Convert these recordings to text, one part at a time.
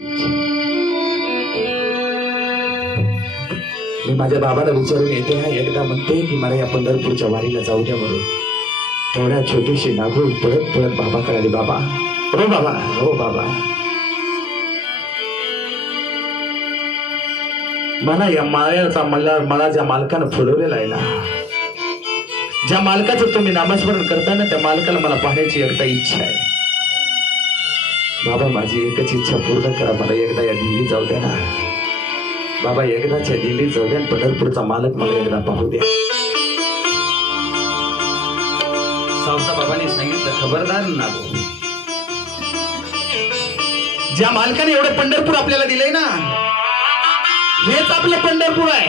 मी माझ्या बाबाला विचारून येते ना, एकदा म्हणते की मला या पंढरपूरच्या वारीला जाऊ द्या म्हणून. तेवढ्या छोटीशी नागू पळत पळत बाबाकडे आली. बाबा, हो बाबा, हो बाबा, मला या माळ्याचा मला ज्या मालकानं फुलवलेला आहे ना, ज्या मालकाचं तुम्ही नामस्मरण करता ना, त्या मालकाला मला पाहण्याची एकदा इच्छा आहे. बाबा, माझी एकच इच्छा पूर्ण करा, मला एकदा या दिल्ली जाऊ द्या ना. बाबा, एकदाच्या दिल्लीत जाऊ द्या, पंढरपूरचा मालक मला एकदा पाहू द्या. सावता बाबांनी सांगितलं, खबरदार नागो, ज्या मालकाने एवढं पंढरपूर आपल्याला दिलंय ना, हेच आपलं पंढरपूर आहे,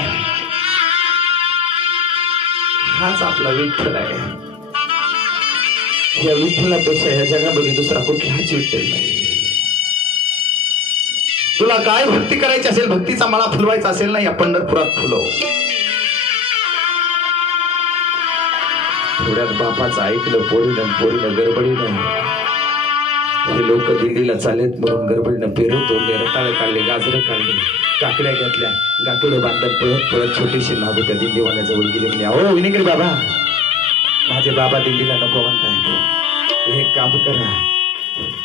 हाच आपला विठ्ठल आहे. या विठ्ठलापेक्षा या जगामध्ये दुसरा कुठलाच विठ्ठल नाही. तुला काय भक्ती करायची असेल, भक्तीचा मला फुलवायचा असेल ना, या पंढरपुरात फुलव. थोड्यात बापाचं ऐकलं पोरीनं गडबडीनं. हे लोक दिल्लीला चालेत म्हणून गडबडीनं पेरू तोडले, रताळे काढले, गाजरं काढले, काकड्या घेतल्या, गाठोडं बांधत पळत पळत छोटीशी नागू त्या दिल्लीवाल्याजवळ गेली. म्हणजे अहो विनेकरी बाबा, माझे बाबा दिल्लीला नको म्हणताय, हे काम करा,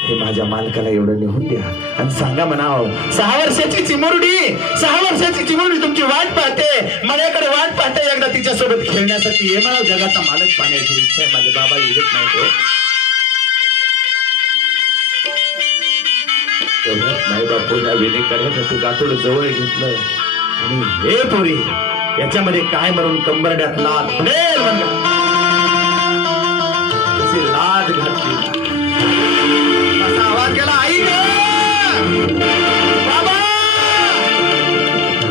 हे माझ्या मालकाला एवढं लिहून द्या आणि सांगा म्हणाव, 6 वर्षाची चिमुरडी तुमची वाट पाहते, माझ्याकडे वाट पाहते, एकदा तिच्यासोबत खेळण्यासाठी हे मला जगाचा मालक पाहण्याची इच्छा आहे. माझे बाबा येत नाही तो. नाही बापू, या विनेकऱ्याचं गाठोड जवळ घेतलं आणि हे पोरी, याच्यामध्ये काय म्हणून कंबरड्यात लाद पडेल लाद घातली. आवाज केला, आई बाबा.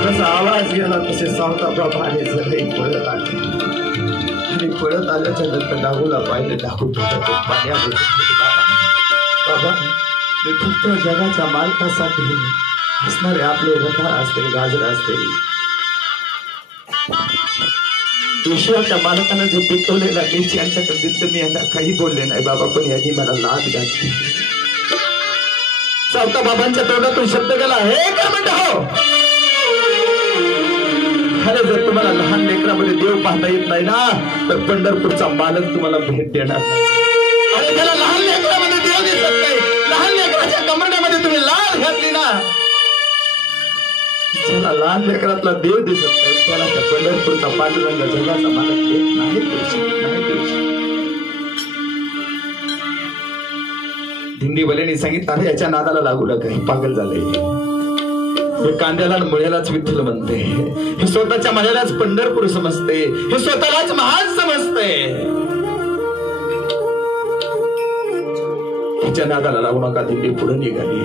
जसा आवाज गेला तसे सावता बाबा आले, पळत आले आणि पळत आल्याच्या नंतर नागूला पाहिले. नागू पाण्यात. बाबा, मी फक्त जगाच्या मालकासाठी असणारे आपले रताळ असतील, गाजर असतील, ईश्वराच्या मालकानं जे पिकवलेला मीच यांच्याकडे दिलं, मी यांना काही बोलले नाही बाबा, पण यांनी मला लाद घातली. सावता बाबांच्या तोंडातून शब्द गेला, हे काय म्हणता हो? अरे, जर तुम्हाला लहान लेकरामध्ये देव पाहता येत नाही ना, तर पंढरपूरचा मालक तुम्हाला भेट देणार नाही. अरे, त्याला लहान लेकरामध्ये देव दिसत नाही, लहान लेकराच्या कमरण्यामध्ये तुम्ही लाल घातली ना, ज्याला लहान लेकरातला देव दिसत नाही, त्याला त्या पंढरपूरचा पांडुरंग जगाचा मालक देत नाही. दिंडीवाल्याने सांगितलं, अरे याच्या नादाला लागू नका, हे पागल झालंय, हे कांद्याला मुळ्यालाच विठ्ठल म्हणते, हे स्वतःच्या मनालाच पंढरपूर समजते, हे स्वतःलाच महान समजते. हिच्या नादाला लागू नका. दिंडी पुढे निघाली.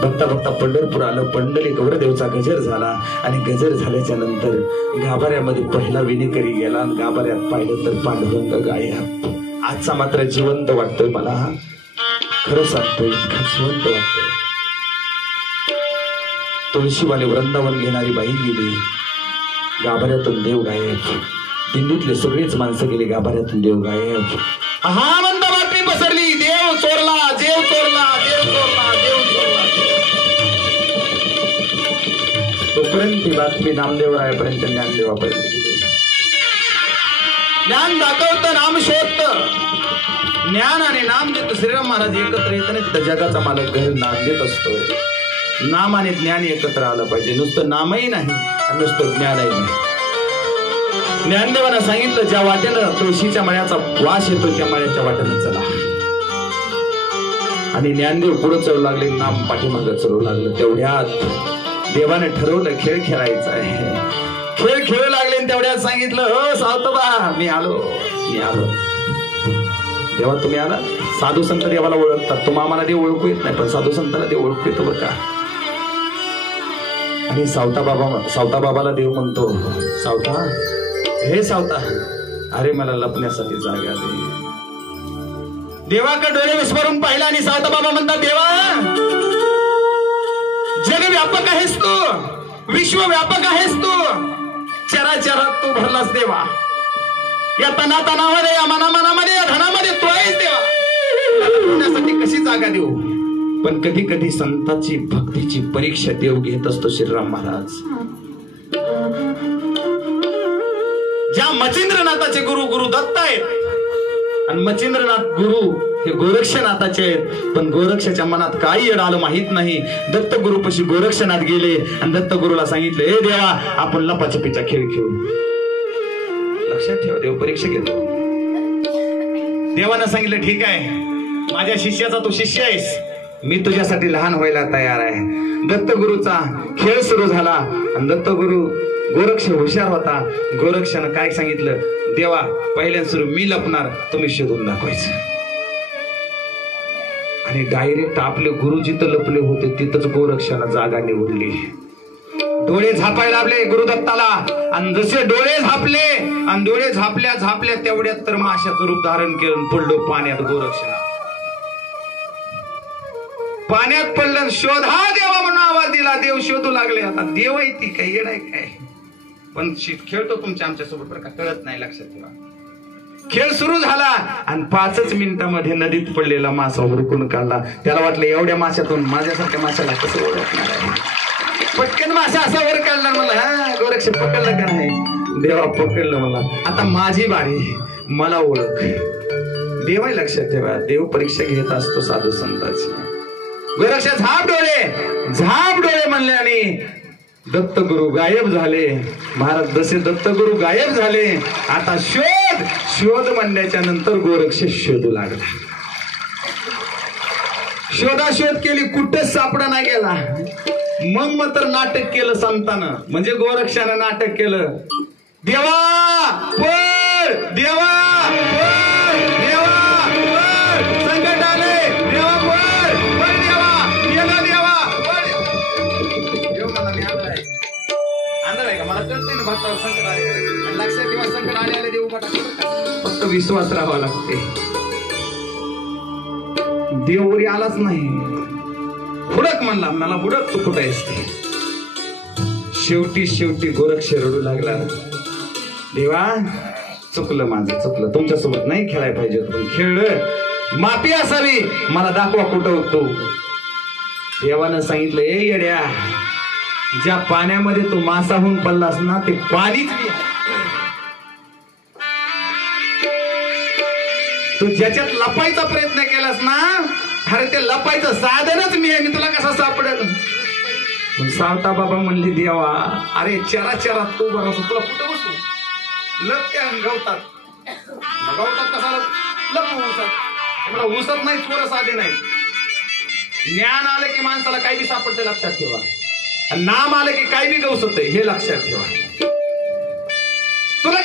बघता बघता पंढरपूर आलं. पंढरी गौरदेवचा गजर झाला आणि गजर झाल्याच्या नंतर गाभाऱ्यामध्ये पहिला विनेकरी गेला. गाभाऱ्यात पाहिलं तर पांडुरंग गायब. आजचा मात्र जिवंत वाटतोय मला, खरं सांगतोय, इतका जिवंत वाटतोय. तुळशीवाले वृंदावन घेणारी बाई गेली, गाभाऱ्यातून देव गायब. दिंडीतले सगळेच माणसं गेली, गाभाऱ्यातून देव गायब. हा मंद बातमी पसरली, देव चोरला, देव चोरला, देव चोरला, देव चोरला. तोपर्यंत ही बातमी नामदेवरायापर्यंत, ज्ञानदेवापर्यंत गेली. ज्ञान दाखवतं, नाम शोधतं. ज्ञान आणि नाम देत श्रीराम महाराज एकत्र येत नाही, तर जगाचा मालक घर नाम देत असतो. नाम आणि ज्ञान एकत्र आलं पाहिजे. नुसतं नामही नाही आणि नुसतं ज्ञानही नाही. ज्ञानदेवानं सांगितलं, ज्या वाटेनं तुळशीच्या मळ्याचा वास येतो त्या मळ्याच्या वाटेनं चला. आणि ज्ञानदेव पुढे चढू लागले, नाम पाठीमागं चढू लागलं. तेवढ्यात देवाने ठरवलं खेळ खेळायचा आहे. खेळ खेळू लागले. तेवढ्यात सांगितलं, हो सावतोबा, मी आलो. तेव्हा तुम्ही आला. साधू संत देवाला ओळखतात. तुम्हाला आम्हाला देव ओळखू येत नाही, पण साधू संतांना देव ओळखू येतो बरं का. आणि सावता बाबाला देव म्हणतो, सावता, हे सावता, अरे मला लपण्यासाठी जागा दे. देवाकडे डोळे विस्फारून पाहिला आणि सावता बाबा म्हणतात, देवा, जग व्यापक आहेस तू, विश्व व्यापक आहेस तू, चराचरात तू भरलास देवा. या तनामध्ये, या मनामध्ये, या धनामध्ये तू आहेस देवा. लपण्यासाठी कशी जागा देऊ? पण कधी कधी संतांची भक्तीची परीक्षा देव घेत असतो श्रीराम महाराज. ज्या मच्छिंद्रनाथाचे गुरु गुरु दत्त आहेत आणि मच्छिंद्रनाथ गुरु हे गोरक्षनाथाचे आहेत, पण गोरक्षाच्या मनात काही येड आलं माहित नाही. दत्त गुरुपाशी गोरक्षनाथ गेले आणि दत्त गुरुला सांगितले, हे देवा आपण लपाछपीचा खेळ खेळू. लक्षात ठेवा, देव परीक्षा घेतो. देवानं सांगितलं, ठीक आहे, माझ्या शिष्याचा तू शिष्य आहेस, मी तुझ्यासाठी लहान व्हायला तयार आहे. दत्तगुरूचा खेळ सुरू झाला आणि दत्तगुरु गोरक्ष हुशार होता. गोरक्षानं काय सांगितलं, देवा पहिल्यांदा सुरू मी लपणार, तुम्ही शोधून दाखवायचं. आणि डायरेक्ट आपले गुरु जिथं लपले होते तिथंच गोरक्षानं जागा निवडली. डोळे झापायला लागले गुरुदत्ताला आणि जसे डोळे झापले आणि डोळे झापल्या झापल्या तेवढ्यात तर माशाचं रूप धारण केलं, पडलो पाण्यात. गोरक्षानं पाण्यात पडलं, शोधा देवा म्हणून आवाज दिला. देव शोधू लागले. आता देव आहे ती काही येड आहे काय, पण खेळतो तुमच्या आमच्या सोबत बरं का, कळत नाही, लक्षात ठेवा. खेळ सुरू झाला आणि 5च मिनिटांमध्ये नदीत पडलेला मासा हुडकून काढला. त्याला वाटलं एवढ्या माशातून माझ्यासारख्या माशाला कसं ओळखणार आहे. पटकन मासा असा वर काढला. मला हा गोरक्ष पकडलं का नाही, देवा पकडलं मला, आता माझी बारी, मला ओळख. देव आहे, लक्षात ठेवा, देव परीक्षा घेत असतो साधू संतांची. गोरक्ष झाप डोळे म्हणले आणि दत्तगुरु गायब झाले. महाराज जसे दत्तगुरु गायब झाले, आता शोध म्हणल्याच्या नंतर गोरक्ष शोधू लागला. शोधाशोध केली, कुठेच सापडा नाही गेला. मग तर नाटक केलं संतानं, म्हणजे गोरक्षानं नाटक केलं. देवा पळ, देवा पळ, देवा पळ, संकट आले, देवा पळ, पळ देवा, गेला देवा पळ. देव मला मी आंधळ आहे का, मला कळत नाही ना भक्तावर संकट आले. लक्षात ठेवा, संकट आले देव फक्त विश्वास राहावा लागते. देव वरी आलाच नाही, हुडक म्हणला, मला हुडक, तू कुठे असते. शेवटी गोरक्ष रडू लागला, देवा चुकलं माझं, चुकलं, तुमच्यासोबत नाही खेळायला पाहिजे, पण खेळलं, माफी असावी, मला दाखवा कुठं होतो. देवानं सांगितलं, ए येड्या, ज्या पाण्यामध्ये तू मासाहून पडलास ना ते पाणीच मी, तू ज्याच्यात लपायचा प्रयत्न केलास ना, अरे ते लपायचं साधनच मी आहे, मी तुला कसा सापडेल. सावता बाबा म्हणली, देवा अरे चरा तू बरं, तुला कुठं बसू, लप त्या गवतात कसा लप उसत नाही, चोर साधे नाही. ज्ञान आलं की माणसाला काही बी सापडते, लक्षात ठेवा. नाम आलं की काही बी गवसत, हे लक्षात ठेवा. तुला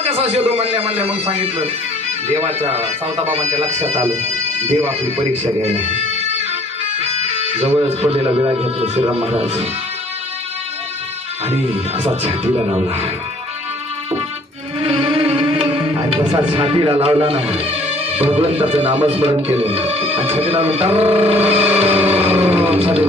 कसा शोधू म्हणल्या मग सांगितलं. देवाच्या सावता बाबांच्या लक्षात आलं, देव आपली परीक्षा घ्यायला. जवळच पडलेला विळा घेतला श्रीराम महाराज आणि असा छातीला लावला. आणि तसा छातीला लावला ना, भगवंताचं नामस्मरण केलं आणि छातीला छाती